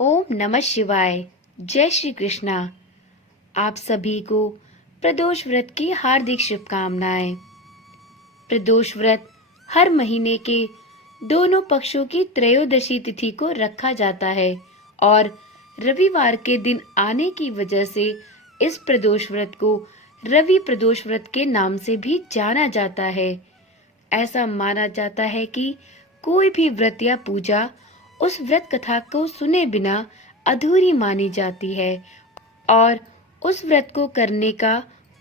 ओम नमः शिवाय। जय श्री कृष्णा। आप सभी को प्रदोष व्रत की हार्दिक शुभकामनाएं। प्रदोष व्रत हर महीने के दोनों पक्षों की त्रयोदशी तिथि को रखा जाता है और रविवार के दिन आने की वजह से इस प्रदोष व्रत को रवि प्रदोष व्रत के नाम से भी जाना जाता है। ऐसा माना जाता है कि कोई भी व्रत या पूजा उस व्रत कथा को सुने बिना अधूरी मानी जाती है और उस व्रत को करने का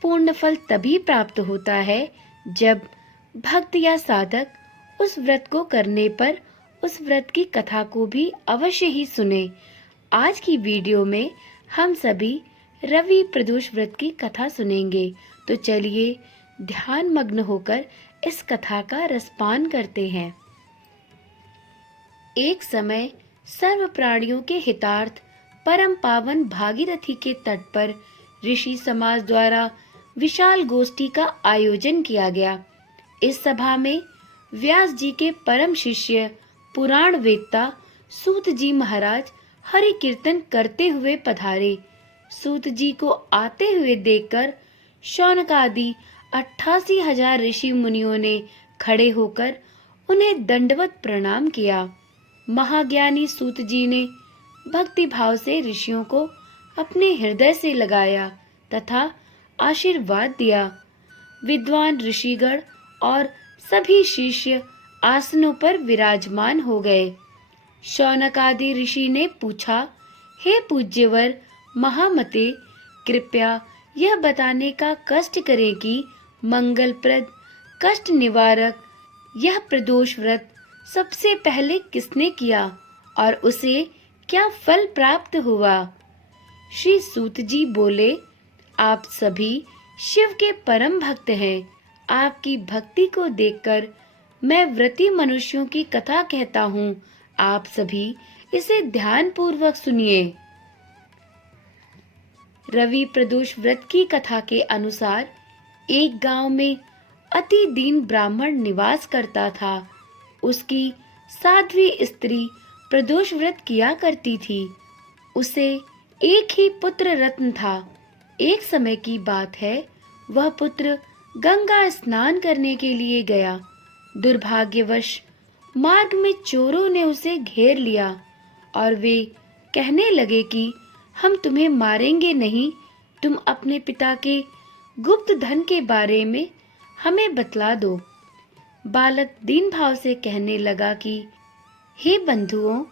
पूर्ण फल तभी प्राप्त होता है जब भक्त या साधक उस व्रत को करने पर उस व्रत की कथा को भी अवश्य ही सुने। आज की वीडियो में हम सभी रवि प्रदोष व्रत की कथा सुनेंगे, तो चलिए ध्यान मग्न होकर इस कथा का रसपान करते हैं। एक समय सर्व प्राणियों के हितार्थ परम पावन भागीरथी के तट पर ऋषि समाज द्वारा विशाल गोष्ठी का आयोजन किया गया। इस सभा में व्यास जी के परम शिष्य पुराण वेत्ता सूत जी महाराज हरि कीर्तन करते हुए पधारे। सूत जी को आते हुए देखकर शौनक आदि 88,000 ऋषि मुनियों ने खड़े होकर उन्हें दंडवत प्रणाम किया। महाज्ञानी सूत जी ने भक्ति भाव से ऋषियों को अपने हृदय से लगाया तथा आशीर्वाद दिया। विद्वान ऋषिगण और सभी शिष्य आसनों पर विराजमान हो गए। शौनक आदि ऋषि ने पूछा, हे पूज्यवर महामते, कृपया यह बताने का कष्ट करें कि मंगलप्रद कष्ट निवारक यह प्रदोष व्रत सबसे पहले किसने किया और उसे क्या फल प्राप्त हुआ। श्री सूत जी बोले, आप सभी शिव के परम भक्त हैं। आपकी भक्ति को देखकर मैं व्रती मनुष्यों की कथा कहता हूँ। आप सभी इसे ध्यान पूर्वक सुनिए। रवि प्रदोष व्रत की कथा के अनुसार एक गांव में अति दीन ब्राह्मण निवास करता था। उसकी साध्वी स्त्री प्रदोष व्रत किया करती थी। उसे एक ही पुत्र रत्न था। एक समय की बात है, वह पुत्र गंगा स्नान करने के लिए गया। दुर्भाग्यवश मार्ग में चोरों ने उसे घेर लिया और वे कहने लगे कि हम तुम्हें मारेंगे नहीं, तुम अपने पिता के गुप्त धन के बारे में हमें बतला दो। बालक दीन भाव से कहने लगा कि हे बंधुओं,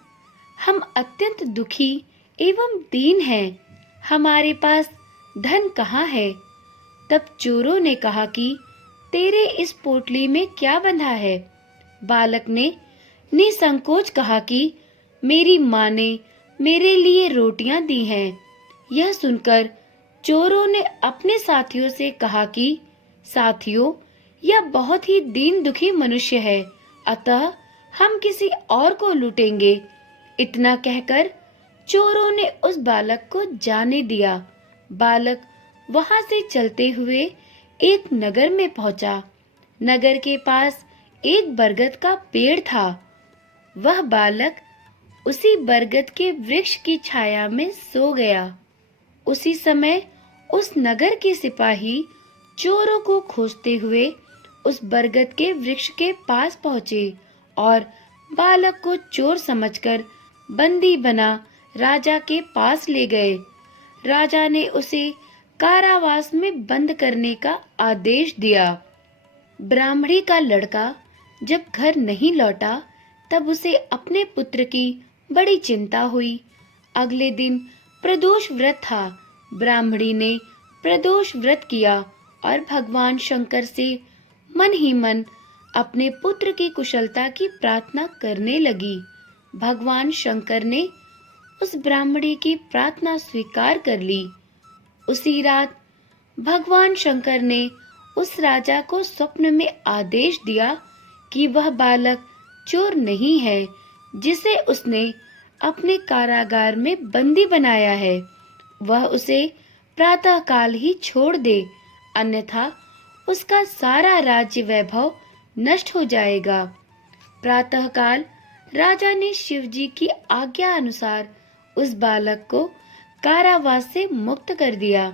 हम अत्यंत दुखी एवं दीन हैं, हमारे पास धन कहाँ है। तब चोरों ने कहा कि तेरे इस पोटली में क्या बंधा है। बालक ने निसंकोच कहा कि मेरी माँ ने मेरे लिए रोटियां दी हैं। यह सुनकर चोरों ने अपने साथियों से कहा कि साथियों, यह बहुत ही दीन दुखी मनुष्य है, अतः हम किसी और को लूटेंगे। इतना कहकर चोरों ने उस बालक को जाने दिया। बालक वहां से चलते हुए एक नगर में पहुंचा। नगर के पास एक बरगद का पेड़ था। वह बालक उसी बरगद के वृक्ष की छाया में सो गया। उसी समय उस नगर के सिपाही चोरों को खोजते हुए उस बरगद के वृक्ष के पास पहुंचे और बालक को चोर समझकर बंदी बना राजा के पास ले गए। राजा ने उसे कारावास में बंद करने का आदेश दिया। ब्राह्मणी का लड़का जब घर नहीं लौटा तब उसे अपने पुत्र की बड़ी चिंता हुई। अगले दिन प्रदोष व्रत था। ब्राह्मणी ने प्रदोष व्रत किया और भगवान शंकर से मन ही मन अपने पुत्र की कुशलता की प्रार्थना करने लगी। भगवान शंकर ने उस ब्राह्मणी की प्रार्थना स्वीकार कर ली। उसी रात भगवान शंकर ने उस राजा को स्वप्न में आदेश दिया कि वह बालक चोर नहीं है जिसे उसने अपने कारागार में बंदी बनाया है। वह उसे प्रातःकाल ही छोड़ दे, अन्यथा उसका सारा राज्य वैभव नष्ट हो जाएगा। प्रातःकाल राजा ने शिव जी की आज्ञा अनुसार उस बालक को कारावास से मुक्त कर दिया।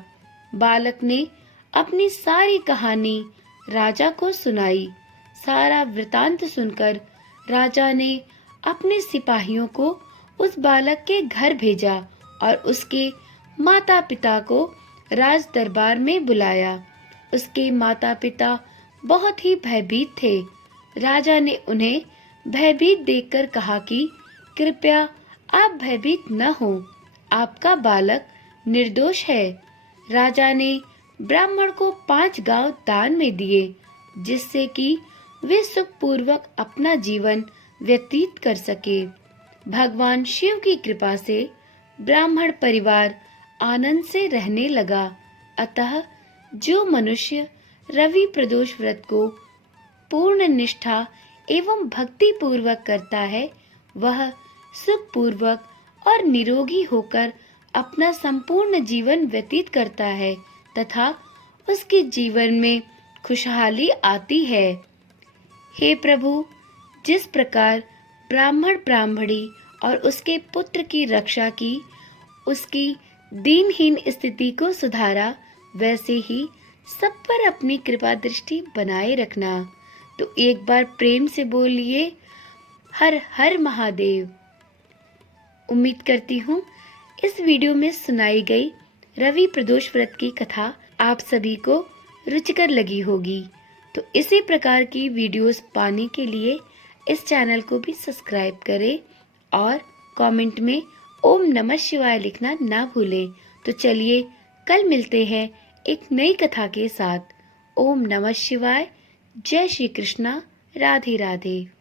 बालक ने अपनी सारी कहानी राजा को सुनाई। सारा वृतांत सुनकर राजा ने अपने सिपाहियों को उस बालक के घर भेजा और उसके माता पिता को राज दरबार में बुलाया। उसके माता पिता बहुत ही भयभीत थे। राजा ने उन्हें भयभीत देखकर कहा कि कृपया आप भयभीत न हो, आपका बालक निर्दोष है। राजा ने ब्राह्मण को 5 गांव दान में दिए, जिससे कि वे सुखपूर्वक अपना जीवन व्यतीत कर सके। भगवान शिव की कृपा से ब्राह्मण परिवार आनंद से रहने लगा। अतः जो मनुष्य रवि प्रदोष व्रत को पूर्ण निष्ठा एवं भक्ति पूर्वक करता है, वह सुखपूर्वक और निरोगी होकर अपना संपूर्ण जीवन व्यतीत करता है तथा उसके जीवन में खुशहाली आती है। हे प्रभु, जिस प्रकार ब्राह्मण ब्राह्मणी और उसके पुत्र की रक्षा की, उसकी दीनहीन स्थिति को सुधारा, वैसे ही सब पर अपनी कृपा दृष्टि बनाए रखना। तो एक बार प्रेम से बोलिए, हर हर महादेव। उम्मीद करती हूँ इस वीडियो में सुनाई गई रवि प्रदोष व्रत की कथा आप सभी को रुचिकर लगी होगी। तो इसी प्रकार की वीडियोस पाने के लिए इस चैनल को भी सब्सक्राइब करें और कमेंट में ओम नमः शिवाय लिखना ना भूलें। तो चलिए कल मिलते हैं एक नई कथा के साथ। ओम नमः शिवाय। जय श्री कृष्णा। राधे राधे।